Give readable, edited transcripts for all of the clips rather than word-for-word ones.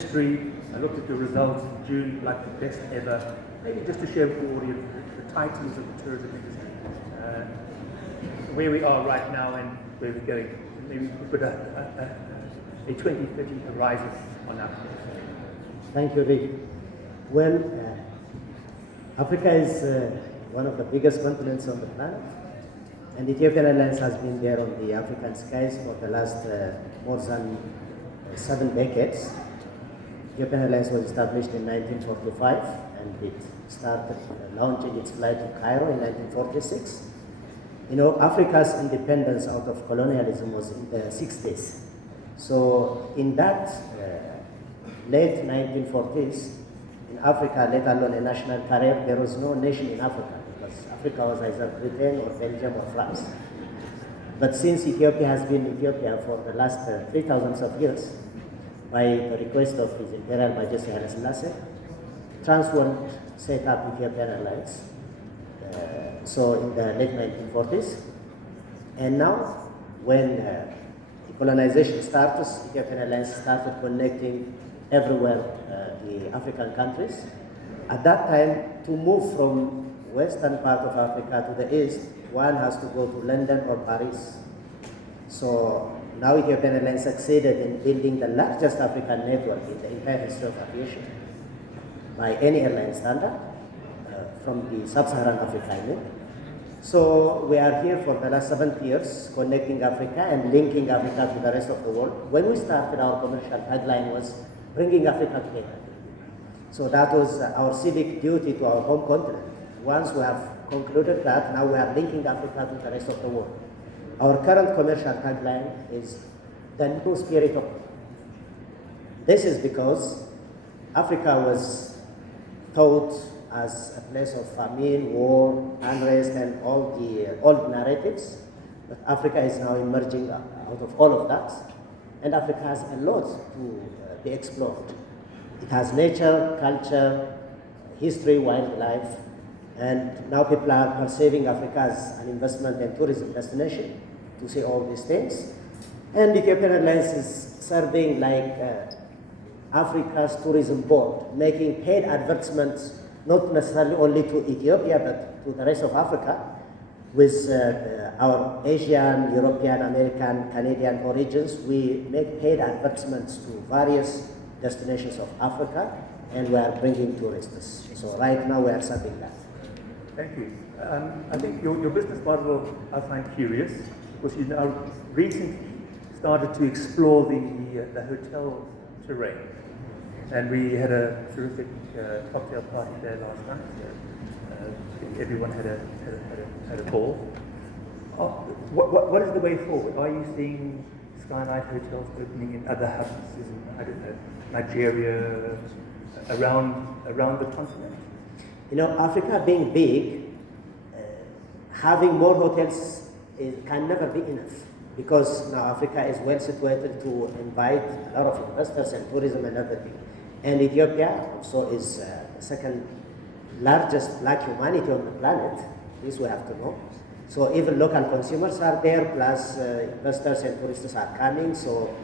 History. I looked at the results in June, like the best ever. Maybe just to share with the audience the titans of the tourism industry, where we are right now and where we're going. Maybe we put a 2030 horizon on Africa. Thank you, Rick. Well, Africa is one of the biggest continents on the planet, and Ethiopian Airlines has been there on the African skies for the last more than 7 decades. Ethiopian Airlines was established in 1945, and it started launching its flight to Cairo in 1946. You know, Africa's independence out of colonialism was in the 60s. So in that late 1940s, in Africa, let alone a national career, there was no nation in Africa, because Africa was either Britain or Belgium or France. But since Ethiopia has been Ethiopia for the last 3,000 of years, by the request of His Imperial Majesty Haile Selassie, Transworld set up Ethiopian Airlines. So in the late 1940s, and now when colonization started, Ethiopian Airlines started connecting everywhere the African countries. At that time, to move from western part of Africa to the east, one has to go to London or Paris. So now Ethiopian Airlines succeeded in building the largest African network in the entire history of aviation by any airline standard from the sub-Saharan Africa, I mean. So we are here for the last 70 years, connecting Africa and linking Africa to the rest of the world. When we started, our commercial tagline was bringing Africa together. So that was our civic duty to our home continent. Once we have concluded that, now we are linking Africa to the rest of the world. Our current commercial tagline is the new spirit of. This is because Africa was thought as a place of famine, war, unrest, and all the old narratives. But Africa is now emerging out of all of that. And Africa has a lot to be explored. It has nature, culture, history, wildlife, and now people are perceiving Africa as an investment and tourism destination to see all these things. And Ethiopian Airlines is serving like Africa's tourism board, making paid advertisements, not necessarily only to Ethiopia, but to the rest of Africa, with our Asian, European, American, Canadian origins. We make paid advertisements to various destinations of Africa, and we are bringing tourists. So right now we are serving that. Thank you. I think your business model I find curious, because you now recently started to explore the hotel terrain. And we had a terrific cocktail party there last night. Everyone had a ball. What is the way forward? Are you seeing skylight hotels opening in other hubs in, I don't know, Nigeria, around the continent? You know, Africa being big, having more hotels can never be enough, because now Africa is well situated to invite a lot of investors and tourism and everything. And Ethiopia also is the second largest black humanity on the planet. This we have to know. So even local consumers are there, plus investors and tourists are coming. So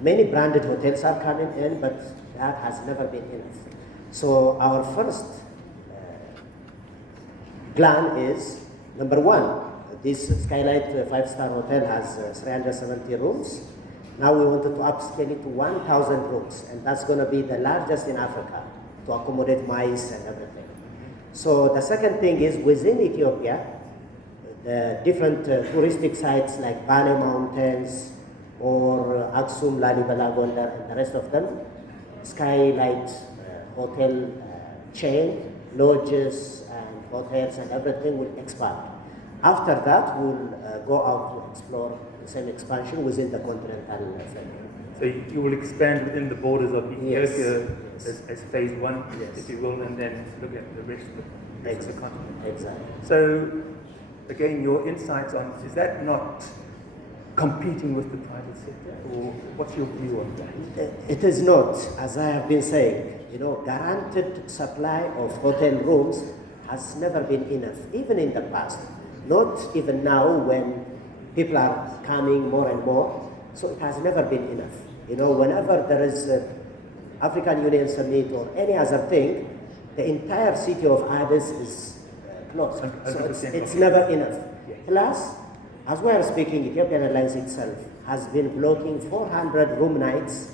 many branded hotels are coming in, but that has never been enough. So our first plan is, number one, this Skylight 5-star hotel has 370 rooms. Now we wanted to upscale it to 1,000 rooms, and that's going to be the largest in Africa to accommodate mice and everything. So the second thing is, within Ethiopia, the different touristic sites like Bale Mountains or Aksum, Lalibela, Gondar, and the rest of them, Skylight hotel chain, lodges and hotels and everything will expand. After that, we'll go out to explore the same expansion within the continental framework. So you will expand within the borders of Ethiopia as phase one, if you will, and then look at the rest of the continent. Exactly. So, again, your insights on, is that not competing with the private sector, or what's your view on that? It is not, as I have been saying. You know, guaranteed supply of hotel rooms has never been enough, even in the past. Not even now when people are coming more and more. So it has never been enough. You know, whenever there is African Union Summit or any other thing, the entire city of Addis is closed. So it's never enough. Plus, as we are speaking, Ethiopian Airlines itself has been blocking 400 room nights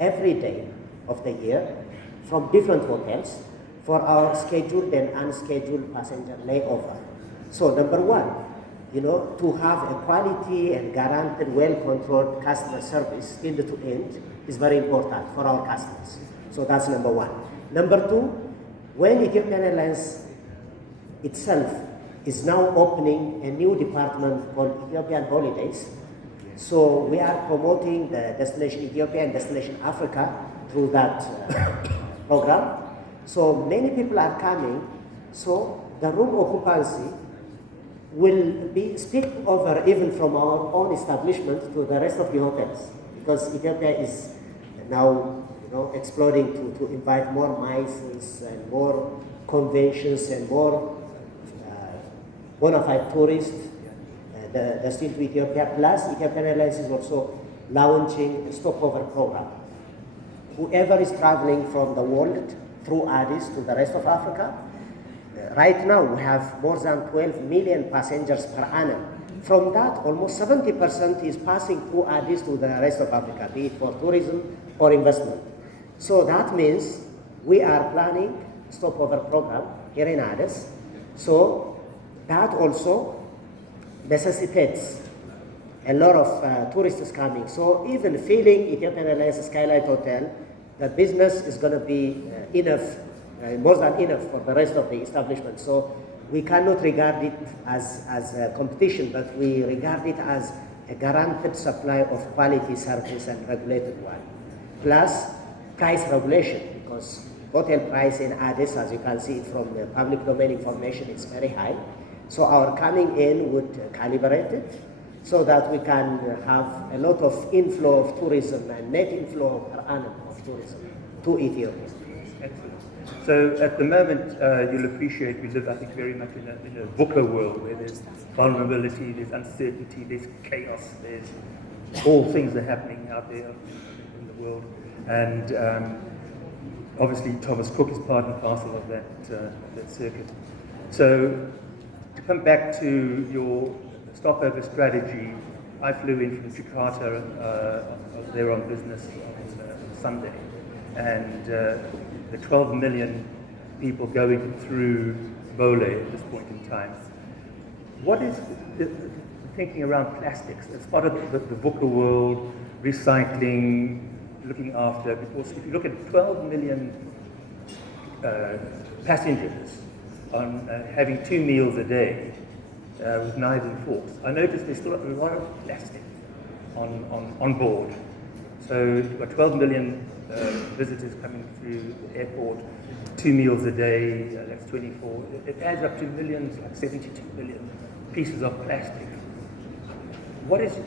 every day of the year from different hotels for our scheduled and unscheduled passenger layover. So number one, to have a quality and guaranteed, well-controlled customer service end to end is very important for our customers. So that's number one. Number two, when Ethiopian Airlines itself is now opening a new department called Ethiopian Holidays, so we are promoting the Destination Ethiopia and Destination Africa through that program. So many people are coming, so the room occupancy will be split over even from our own establishment to the rest of the hotels, because Ethiopia is now exploring to invite more MICEs and more conventions and more bona fide tourists still to Ethiopia. Plus, Ethiopian Airlines is also launching a stopover program. Whoever is traveling from the world through Addis to the rest of Africa, right now we have more than 12 million passengers per annum. From that, almost 70% is passing through Addis to the rest of Africa, be it for tourism or investment. So that means we are planning a stopover program here in Addis. So that also necessitates a lot of tourists coming. So even filling Ethiopian Airlines Skylight Hotel, the business is going to be enough, more than enough for the rest of the establishment. So we cannot regard it as a competition, but we regard it as a guaranteed supply of quality service and regulated one. Plus price regulation, because hotel price in Addis, as you can see from the public domain information, is very high. So our coming in would calibrate it so that we can have a lot of inflow of tourism and net inflow per annum of tourism to Ethiopia. Excellent. So at the moment, you'll appreciate we live, I think, very much in a VUCA world where there's vulnerability, there's uncertainty, there's chaos, there's all things are happening out there in the world. And obviously Thomas Cook is part and parcel of that circuit. So to come back to your stopover strategy, I flew in from Jakarta, I was there on business on Sunday, and the 12 million people going through Bole at this point in time. What is the thinking around plastics as part of the VUCA world, recycling, looking after? Because if you look at 12 million passengers on having 2 meals a day with knives and forks, I noticed there's still a lot of plastic on board. So you've got 12 million visitors coming through the airport, 2 meals a day, that's 24. It adds up to millions, like 72 million pieces of plastic. What is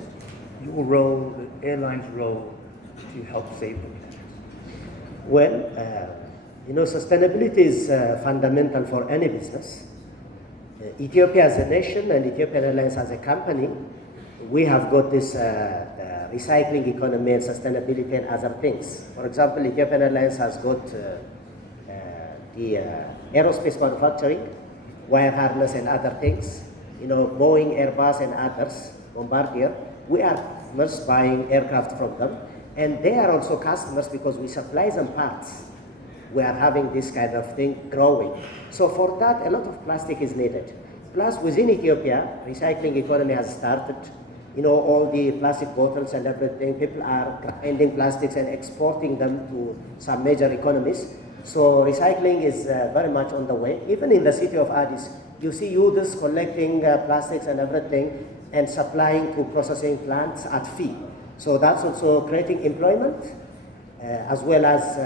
your role, the airline's role, to help save the planet? Well, sustainability is fundamental for any business. Ethiopia as a nation and Ethiopian Airlines as a company, we have got this recycling economy and sustainability and other things. For example, Ethiopian Airlines has got the aerospace manufacturing, wire harness and other things. Boeing, Airbus and others, Bombardier, we are customers buying aircraft from them, and they are also customers because we supply them parts. We are having this kind of thing growing. So for that, a lot of plastic is needed. Plus, within Ethiopia, recycling economy has started. All the plastic bottles and everything, people are grinding plastics and exporting them to some major economies. So recycling is very much on the way. Even in the city of Addis, you see youths collecting plastics and everything and supplying to processing plants at fee. So that's also creating employment as well as,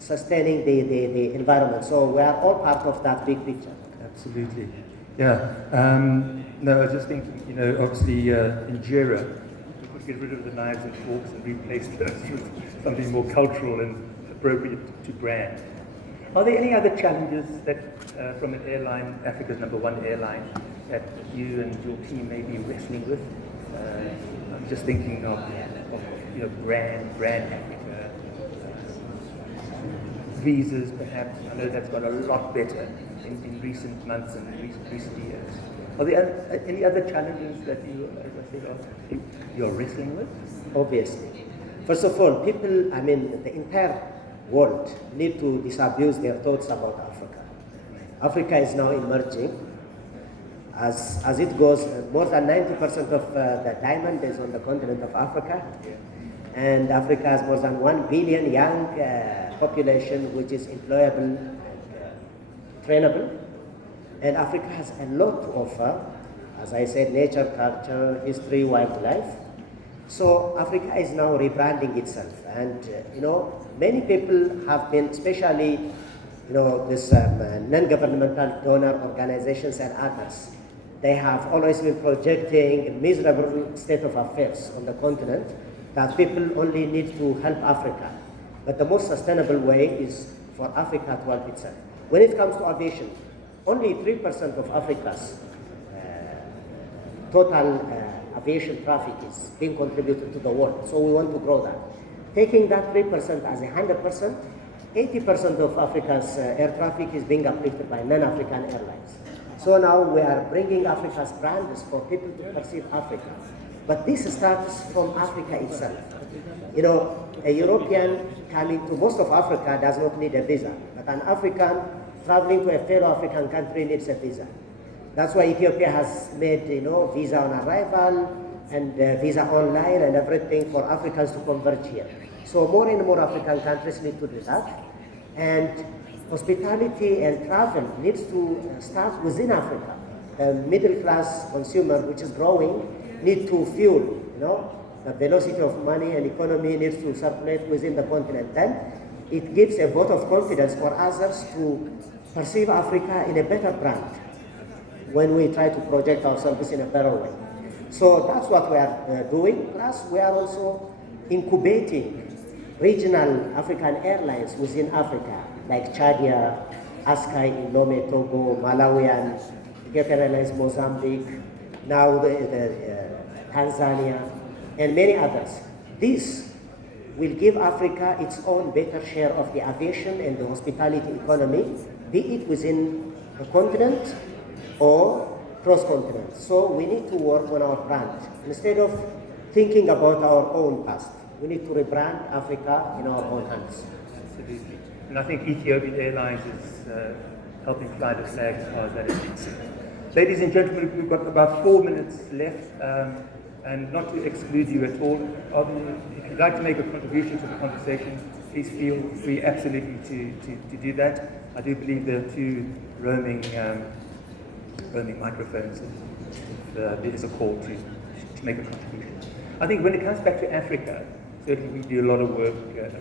sustaining the environment. So we are all part of that big picture. Absolutely. Yeah. No, I was just thinking, obviously injera, we could get rid of the knives and forks and replace those with something more cultural and appropriate to brand. Are there any other challenges that, from an airline, Africa's #1 airline, that you and your team may be wrestling with? I'm just thinking of brand Africa, visas, perhaps. I know that's got a lot better in recent months and recent years. Are there any other challenges that you, as I said, you're wrestling with? Obviously. First of all, people, the entire world need to disabuse their thoughts about Africa. Africa is now emerging. As it goes, more than 90% of the diamond is on the continent of Africa. And Africa has more than 1 billion young population, which is employable and trainable. And Africa has a lot to offer, as I said, nature, culture, history, wildlife. So Africa is now rebranding itself. And, many people have been, especially, this non-governmental donor organizations and others, they have always been projecting a miserable state of affairs on the continent, that people only need to help Africa. But the most sustainable way is for Africa to help itself. When it comes to aviation, only 3% of Africa's total aviation traffic is being contributed to the world. So we want to grow that. Taking that 3% as 100%, 80% of Africa's air traffic is being uplifted by non-African airlines. So now we are bringing Africa's brands for people to perceive Africa. But this starts from Africa itself. A European coming to most of Africa does not need a visa, but an African traveling to a fellow African country needs a visa. That's why Ethiopia has made, visa on arrival and visa online and everything for Africans to converge here. So more and more African countries need to do that. And hospitality and travel needs to start within Africa. The middle class consumer, which is growing, need to fuel, the velocity of money and economy needs to circulate within the continent. Then it gives a vote of confidence for others to perceive Africa in a better brand when we try to project ourselves in a better way. So that's what we are doing. Plus, we are also incubating regional African airlines within Africa, like Chadia, Askai in Lome, Togo, Malawian, Ethiopian Airlines, Mozambique, now the Tanzania, and many others. This will give Africa its own better share of the aviation and the hospitality economy, be it within the continent or cross-continent. So we need to work on our brand. Instead of thinking about our own past, we need to rebrand Africa in our own hands. Absolutely. And I think Ethiopian Airlines is helping fly the flag as far as that is concerned. Ladies and gentlemen, we've got about 4 minutes left, and not to exclude you at all. If you'd like to make a contribution to the conversation, please feel free absolutely to do that. I do believe there are 2 roaming microphones if there is a call to make a contribution. I think when it comes back to Africa, certainly we do a lot of work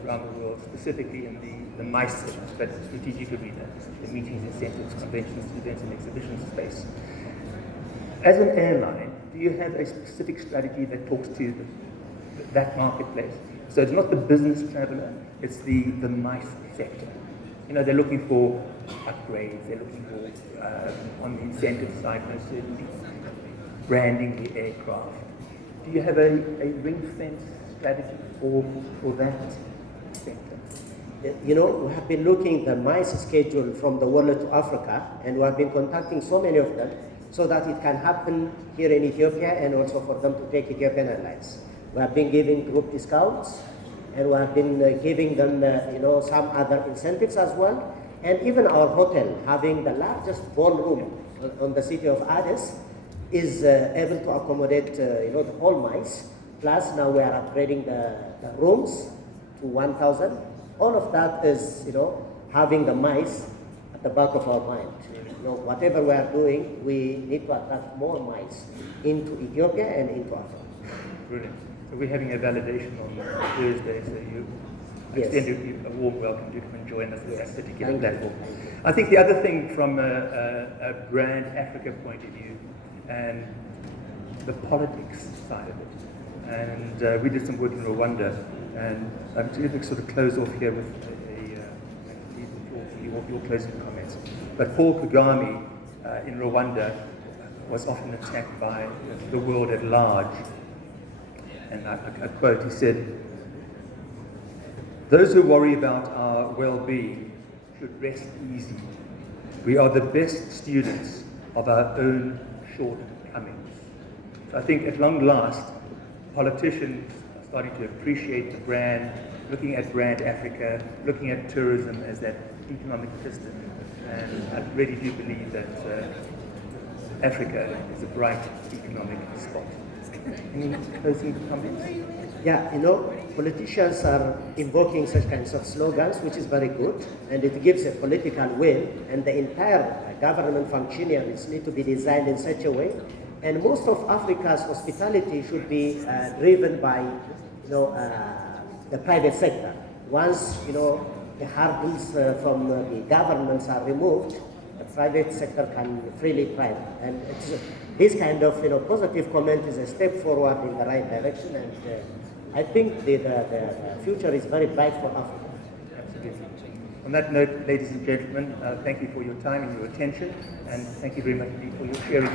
around the world, specifically in the MICE, but strategic arena, the meetings, incentives, conventions, events, and exhibition space. As an airline, do you have a specific strategy that talks to that marketplace? So it's not the business traveler, it's the MICE sector. They're looking for upgrades, they're looking for, on the incentive side, certainly branding the aircraft. Do you have a ring-fence strategy for that sector? We have been looking at the MICE schedule from the world to Africa, and we have been contacting so many of them so that it can happen here in Ethiopia and also for them to take Ethiopian Airlines. We have been giving group discounts, and we have been giving them, some other incentives as well. And even our hotel, having the largest ballroom on the city of Addis, is able to accommodate, the whole MICE. Plus, now we are upgrading the rooms to 1,000. All of that is, having the MICE at the back of our mind. Whatever we are doing, we need to attract more MICE into Ethiopia and into Africa. Brilliant. So we're having a validation on Thursday, so you extend a warm welcome to come and join us at that particular platform. I think the other thing from a brand Africa point of view, and the politics side of it, and we did some work in Rwanda, and I'm going to sort of close off here with your closing comments. But Paul Kagame in Rwanda was often attacked by the world at large. And I quote, he said, Those who worry about our well-being should rest easy. We are the best students of our own shortcomings. So I think at long last, politicians are starting to appreciate the brand, looking at Brand Africa, looking at tourism as that economic system. And I really do believe that Africa is a bright economic spot. Any closing comments? Yeah, politicians are invoking such kinds of slogans, which is very good, and it gives a political will, and the entire government functionaries need to be designed in such a way. And most of Africa's hospitality should be driven by, the private sector. Once, the hurdles from the governments are removed, the private sector can freely thrive. And this kind of, positive comment is a step forward in the right direction, and I think the future is very bright for Africa. Absolutely. On that note, ladies and gentlemen, thank you for your time and your attention, and thank you very much indeed for your sharing.